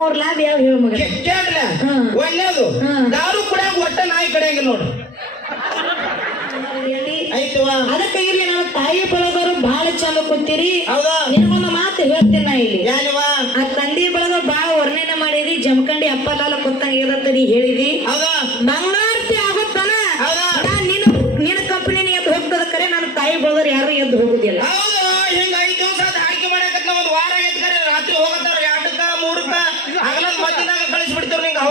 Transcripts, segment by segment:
ಮೂರ್ ಲಾಭ ಯಾವ ಹೇಳ ಮಗ ಕೇ- ಕೇಳ್ರಲ್ಲ ಹ್ಮ್. ಒಳ್ಳೇದು. ದಾರು ಕೂಡ ಒಟ್ಟ ನಾಯಿ ಕಡೆಯಂಗಿಲ್ಲ ನೋಡು. ಅದಕ್ಕಾಗಿ ಅದಕ್ಕೆ ಇಲ್ಲಿ ನಾವು ತಾಯಿ ಬಳಗರು ಬಹಳ ಚಂದ ಕೂತೀರಿ. ಹೌದಾ? ನಿನಗೊಂದು ಮಾತು ಹೇಳ್ತೀನಿ ನಾ ಇಲ್ಲಿ.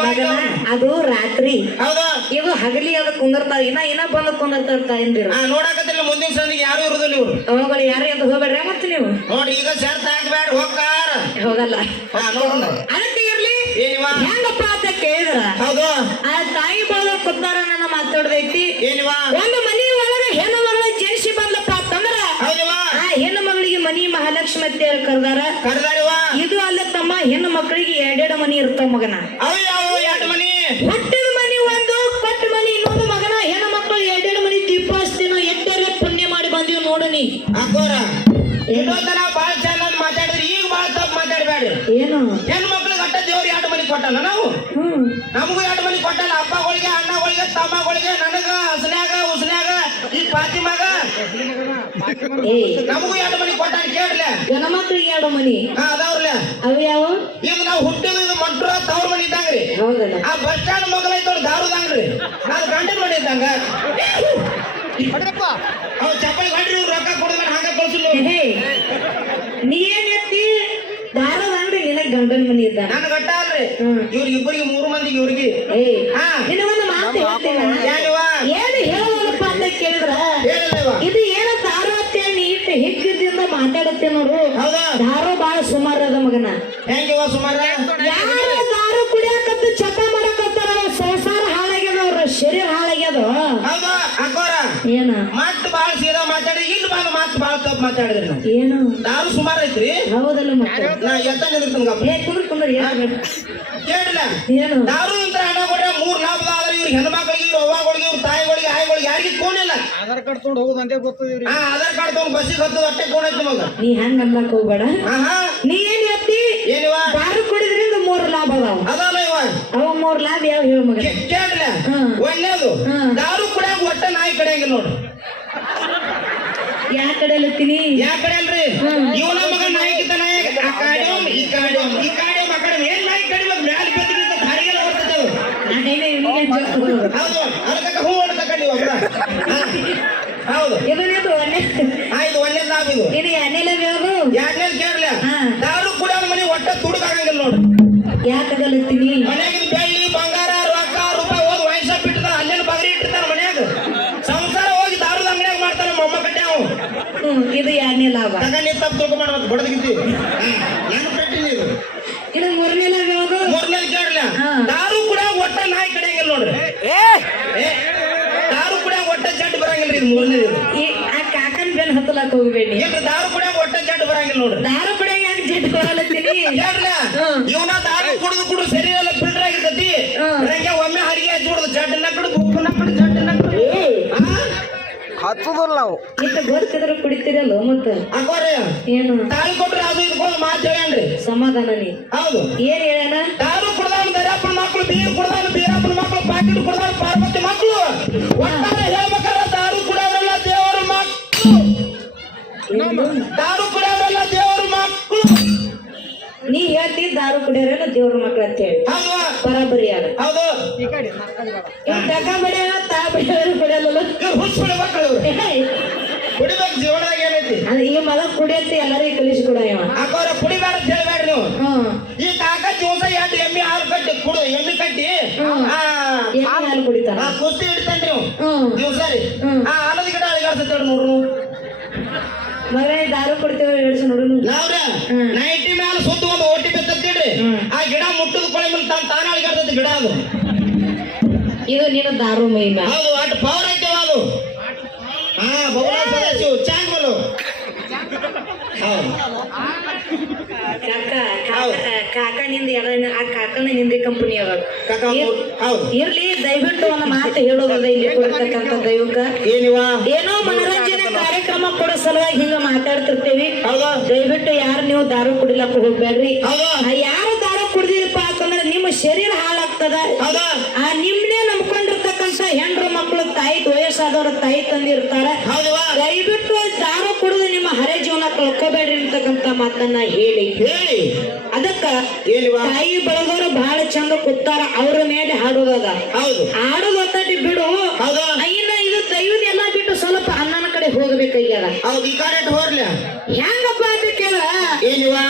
ಮಗನ, ಅದು ರಾತ್ರಿ. ಹೌದಾ? ಇದು ಹಗಲಿ ಅದ ಕುಂದರ್ತಾವ ಇನ್ನ ಇನ್ನ ಬಂದ ಕುಂದರ್ತಾರ ತಾಯಿಂದಿರು ನೋಡಾಕತ್ತಿಲ್ಲ ನೋಡಕತ್ತಿಲ್ಲ ಮುಂದಿನ ಸಂದಿಗೆ ಯಾರು ಇರುದಿಲ್ಲ ಇವ್ರು. ಅವುಗಳು ಯಾರು ಎದ್ದು ಹೋಗ್ಬೇಡ್ರ ಮತ್ತೆ ನೀವು. ನೋಡಿ ಈಗ ಶರ್ತ್ ಹಾಕ್ಬೇಡ ಹೋಗ್ತಾರ. ಹೋಗಲ್ಲ. ಹಾ ನೋಡೋಣ. ಅದಕ್ಕೆ ಇರ್ಲಿ. ಏನಿವ? ಹೆಂಗಪ್ಪ ಅಂತ ಕೇಳಿದ್ರ? ಹೌದು. ಆ ತಾಯಿ ಬಳಗ ಕುತ್ತಾರ ನನ್ನ ಮಾತಾಡ್ದೈತಿ ಏನಿವ? ಒಂದು ಮನಿ ಒಳಗ ಹೆಣ್ಣು ಮಗಳ ಜನಿಸಿ ಬಂದಪ್ಪ ಅಂತಂದ್ರ ಆ ಹೆಣ್ಣು ಮಗಳಿಗೆ ಮನಿ ಮಹಾಲಕ್ಷ್ಮಿ ಅಂತ ಹೇಳಿ ಕರ್ದಾರ. ಕರ್ದಾರಿವ? ಇದು ಅಲ್ಲ ತಮ್ಮ ಹೆಣ್ಣು ಮಕ್ಕಳಿಗೆ ಎರಡೆರಡು ಮನಿ ಇರ್ತಾವ ಮಗನ. ಅವು ಯಾವ ಹುಟ್ಟಿದ ಮನೆ ಒಂದು ಕಟ್ಟ ಮನೆ ಇನ್ನೊಂದು. ಮಗನ ಹೆಣ್ಣು ಮಕ್ಕಳು ಎರಡೆರಡು ಮನಿ ದೀಪಾಸ್ತಿನ ಎಟ್ಟರೆ ಪುಣ್ಯ ಮಾಡಿ ಬಂದೀವಿ ನೋಡಿ ಅಕ್ಕೋರ ಹಾಕೋರ ಇನ್ನೊಂದ ನಾವು ಬಾಳ ಚಂದ ಮಾತಾಡಿದ್ರಿ. ಈಗ ಬಾಳ ತಪ್ಪು ಮಾತಾಡಬೇಡ ಏನು? ಹೆಣ್ಣು ಮಕ್ಕಳು ಅಟ್ಟ ದೇವ್ರು ಎರಡು ಮನೆ ಕೊಟ್ಟಲ್ಲ ನಾವು? ನಮಗೂ ಎರಡು ಮನೆ ಕೊಟ್ಟಲ್ಲ. ಅಪ್ಪಗಳಿಗೆ ಅಣ್ಣಗಳಿಗೆ ತಮ್ಮಗಳಿಗೆ ನನಗ ಹಸನ್ಯಾಗ ಉಸನ್ಯಾಗ ಈ ಪಾತಿಮಾಗ ನಮಗೂ ಎರಡು ಮನಿ ಕೊಟ್ಟಾರ ಕೇಳ್ರಲ್ಲ ಗಣ ಮಕ್ಕಳಿಗೆ ಎರಡು ಮನಿ. ಆ ಅದಾವ್ರಲ್ಲ ಅವು ಯಾವ? ಈಗ ನಾವು ಹುಟ್ಟಿದ ಮಂಟ್ರ ತವ್ರ ಮನಿ ಇದ್ದಂಗ್ರಿ. ಹೌದಲ್ಲ. ಆ ಬಸ್ ಸ್ಟ್ಯಾಂಡ್ ಮಗಲ ಐತವ್ರ ದಾರುದಂಗ್ರಿ ನಾನು ಗಂಡನ ಮನಿ ಇದ್ದಂಗ. ಅವ್ ಚಪ್ಪಲಿ ಹೊಡ್ರಿ ರೊಕ್ಕ ಕೊಡಿದ್ರೆ ಹಂಗ ಕಳ್ಸಿಲ್ಲ ಹೇ. ನೀ ಏನ್ ಎತ್ತಿ? ದಾರದ ಅಂಗಡಿ ನಿನಗ್ ಗಂಡನ ಮನಿ ಇದ್ದ ನನ್ ಗಟ್ಟ ಅಲ್ರಿ. ಹ್ಮ್. ಇವ್ರಿಗೆ ಇಬ್ಬರಿಗೆ ಮೂರು ಮಂದಿ ಇವ್ರಿಗೆ. ಹಾ. ನಿನಗೊಂದು ಮಾತು ಹೇಳ್ತೀನಿ ಮಾತಾಡತ್ತೆ ನೋಡು ದಾರು ಬಾಳ ಸುಮಾರ ಅದ ಮಗನ. ಹೆಂಗಿವ ಸುಮಾರ? ಯಾರು ದಾರು ಕುಡಿಯಾಕತ್ತ ಚಟ ಮಾಡಕತ್ತಾರ? ಸಂಸಾರ ಹಾಳಾಗ್ಯದ ಅವ್ರ ಶರೀರ ಹಾಳಾಗ್ಯದ? ಏನ? ಮತ್ ಬಾಳ ಮಾತ್ ಮಾತಾಡಿದ್ರಿ ನಾವು. ಏನು? ನಾನು ಸುಮಾರು ಐತ್ರಿ. ಹೌದಲ್ಲ ಮತ್ತೆ? ನಾ ಎತ್ತ ನಿಂದಿರ್ತೀನಿ ಗಪ್ಪ ಏ ಕುಂದ್ರ ಕುಂದ್ರ ಏನು ಕೇಳಿಲ್ಲ. ಏನು? ನಾನು ಇಂತ್ರ ಹಣ ಕೊಟ್ರೆ ಮೂರ್ ಲಾಭ ಆದ್ರೆ ಇವ್ರ ಹೆಣ್ಮಕ್ಳಿಗೆ ಇವ್ರ ಅವ್ವಗಳಿಗೆ ಇವ್ರ ತಾಯಿಗಳಿಗೆ ಆಯ್ಗಳಿಗೆ ಯಾರಿಗೆ ಕೋನಿಲ್ಲ ಆಧಾರ್ ಕಾರ್ಡ್ ತೊಗೊಂಡು ಹೋಗುದಂತೆ ಗೊತ್ತದಿವ್ರಿ. ಹಾ ಆಧಾರ್ ಕಾರ್ಡ್ ತೊಗೊಂಡು ಬಸ್ಸಿಗೆ ಹತ್ತದ ಅಟ್ಟೆ ಕೋಣ ಐತಿ ಮಗ ನೀ ಹಂಗ ಅನ್ಲಕ್ ಹೋಗ್ಬೇಡ? ಆಹಾ. ನೀ ಏನ್ ಎತ್ತಿ ಏನಿವ ಬಾರು ಕುಡಿದ್ರಿಂದ ಮೂರ್ ಲಾಭ ಅದಾವ? ಅದಲ್ಲ ಇವ. ಅವ ಮೂರ್ ಲಾಭ ಯಾವ ಹೇಳ ಮಗ ಕೇಳಿಲ್ಲ. ಒಳ್ಳೇದು. ದಾರು ಕುಡಿಯಾಕ ಒಟ್ಟ ನಾಯಿ ಕಡೆಯಂಗಿಲ್ಲ ನೋಡ್ರಿ. ಯಾ ಕಡೆ ಲತ್ತೀನಿ ಯಾ ಕಡೆ ಅಲ್ರಿ? ಇವನ ಮಗ ನಾಯಿಕಿತ ನಾಯಕ. ಆ ಕಾಡ್ಯಂ ಈ ಕಾಡ್ಯಂ ಈ ಕಾಡ್ಯಂ ಆ ಕಡೆ ಏನ್ ನಾಯಿ ಕಡಿಮೆ ಮ್ಯಾಲ. ಹೌದು. ಅದಕ್ಕೆ ಹೂ ನೀವು ಹೌದು. ಇದನ್ನೇದು ಒಳ್ಳೆ ಹಾ ಇದು ಒಳ್ಳೆ ಲಾಭ ಇದು. ಇದು ಎಣ್ಣೆಲ ಬೇವು ಯಾಕೆ ಕೇಳಲ್ಲ. ದಾರು ಕುಡಿಯೋ ಮನೆ ಒಟ್ಟ ತುಡುಕಾಗಂಗಿಲ್ಲ ನೋಡ್ರಿ. ಯಾಕೆ ಲತ್ತೀನಿ ಎರಡನೇ ಲಾಭ. ತಗೊಂಡು ತಪ್ಪು ತಿಳ್ಕೊ ಮಾಡ್ಬೇಕು ಬಡದಗಿದ್ದಿ. ಏನು ಕಟ್ಟಿಲ್ಲ ಇದು ಇದು ಮೂರನೇ ಲಾಭ ಯಾವುದು? ಮೂರನೇ ಕೇಳಲ್ಲ. ದಾರು ಕೂಡ ಒಟ್ಟ ನಾಯಿ ಕಡೆಯಂಗಿಲ್ಲ ನೋಡ್ರಿ. ಏ, ದಾರು ಕೂಡ ಒಟ್ಟ ಜಡ್ ಬರಂಗಿಲ್ಲ ಇದು ಮೂರನೇ ಆ ಕಾಕನ್ ಬೆನ್ ಹತ್ತಲಕ್ ಹೋಗ್ಬೇಡಿ. ಏನ್ರಿ ದಾರು ಕೂಡ ಒಟ್ಟ ಜಡ್ ಬರಂಗಿಲ್ಲ ನೋಡ್ರಿ. ದಾರು ಕೂಡ ಯಾಕೆ ಜಡ್ ಕೊಡಲತ್ತೀನಿ ಇವನ ದಾರು ಕುಡಿದು ಕುಡಿದು ಸರಿ ಹತ್ತದಲ್ಲ ನಾವು ಇಷ್ಟ ಗೊತ್ತಿದ್ರೆ ಕುಡಿತೀರಲ್ಲ ಮತ್ತ? ಅಕ್ಕೋರಿ ಏನು? ತಾಳಿ ಕೊಟ್ರೆ ಅದು ಮಾತು ಸಮಾಧಾನ ನೀ. ಹೌದು. ಏನ್ ಹೇಳಣ? ಕುಡ್ದಾನ ಮಕ್ಕಳು ಬೀರ್ ಕುಡ್ದಾನ ಬೀರಪ್ಪನ ಮಕ್ಕಳು ಪಾಕಿಟ್ ಕುಡ್ದಾನ ಪಾರ್ವತಿ ಮಕ್ಕಳು ಒಟ್ಟಾರೆ ಹೇಳ್ಬೇಕಾರ ದಾರು ಕುಡಿಯೋರೆಲ್ಲ ದೇವರ ಮಕ್ಕಳು ದಾರು ಕುಡಿಯೋರೆಲ್ಲ ದೇವರ ಮಕ್ಕಳು ನೀ ಹೇಳ್ತಿ ದಾರು ಕುಡಿಯೋರೇನ ದೇವ್ರ ಮಕ್ಳು ಅಂತ ಹೇಳಿ. ಹೌದು. ಬರಾಬರಿ ಅದ ಹೌದು. ಈ ಕಡೆ ತಕ ತಾ ಬಡಿಯೋರು ಕುಡಿಯಲ್ಲ ಹುಚ್ಚ ಬಿಡ್ಬೇಕ್ರಿ ಇವ್ರು ಕುಡಿಬೇಕು ಜೀವನದಾಗ ಏನೈತಿ? ಈ ಮಗ ಕುಡಿಯತ್ತ ಎಲ್ಲರಿಗೂ ಕಲಿಸ್ಕೊಡ ಇವ ಅಕ್ಕೋರ ಕುಡಿಬೇಡ ಅಂತ ಹೇಳ್ಬೇಡ್ರಿ ನೀವು. ಈ ಕಾಕ ದಿವಸ ಎರಡು ಎಮ್ಮೆ ಹಾಲು ಕಟ್ಟಿ ಕುಡು ಎಮ್ಮೆ ಕಟ್ಟಿ ಹಾಲು ಕುಡಿತಾರ. ಕುಸ್ತಿ ಇಡ್ತೇನ್ರಿ ನೀವು. ನೀವು ಸರಿ ಆ ಆಲದ ಗಿಡ ಅಳಿಗಾಡ್ಸತ್ತೇಳಿ ನೋಡ್ರು ಮಗ ದಾರು ಕುಡಿತೇವೆ ಹೇಳ್ಸ ನೋಡು ನಾವ್ರ. ನೈಟಿ ಮ್ಯಾಲ ಸುತ್ತ ಒಂದು ಓಟಿ ಬಿತ್ತಿಡ್ರಿ ಹ್ಮ್. ಆ ಗಿಡ ಮುಟ್ಟದ ಕೊಳೆ ಮೇಲೆ ತಾನು ಅಳಿಗಾಡ್ತೈತಿ ಗಿಡ ಅದು. ಇದು ನೀನು ದಾರು ಮೈ ಮ್ಯಾಲ. ಹೌದು ಅಟ್ ಪವರ್ ಕಾಕ ಕಾಕನಿಂದ ಎಲ್ಲ ಆ ಕಾಕನ ಹಿಂದೆ ಕಂಪನಿ ಅವಾಗ ಇರ್ಲಿ ದಯವಿಟ್ಟು ಒಂದು ಮಾತು ಹೇಳೋದ ಇಲ್ಲಿ ಕೊಡ್ತಕ್ಕಂತ ದೈವಕ್ಕ. ಏನೋ ಮನೋರಂಜನೆ ಕಾರ್ಯಕ್ರಮ ಕೊಡೋ ಸಲುವಾಗಿ ಹಿಂಗ ಮಾತಾಡ್ತಿರ್ತೇವಿ. ದಯವಿಟ್ಟು ಯಾರು ನೀವು ದಾರು ಕುಡಿಲಕ್ಕ ಹೋಗ್ಬೇಡ್ರಿ. ಯಾರು ದಾರು ಕುಡ್ದಿರಪ್ಪ ಅಂತಂದ್ರೆ ನಿಮ್ಮ ಶರೀರ ಹಾಳಾಗ್ತದ. ಆ ನಿಮ್ನೆ ನಂಬ್ಕೊಂಡಿರ್ತಕ್ಕಂತ ಹೆಣ್ರು ಮಕ್ಕಳು ತಾಯಿ ವಯಸ್ಸಾದವ್ರ ತಾಯಿ ತಂದಿರ್ತಾರ. ದಯವಿಟ್ಟು ಮಾತನ್ನ ಹೇಳಿ. ಹೇಳಿ. ಅದಕ್ಕ ತಾಯಿ ಬಳಗೋರು ಬಹಳ ಚಂದ ಕೂತಾರ ಅವ್ರ ಮೇಲೆ ಹಾಡುವಾಗ ಹೌದು. ಹಾಡು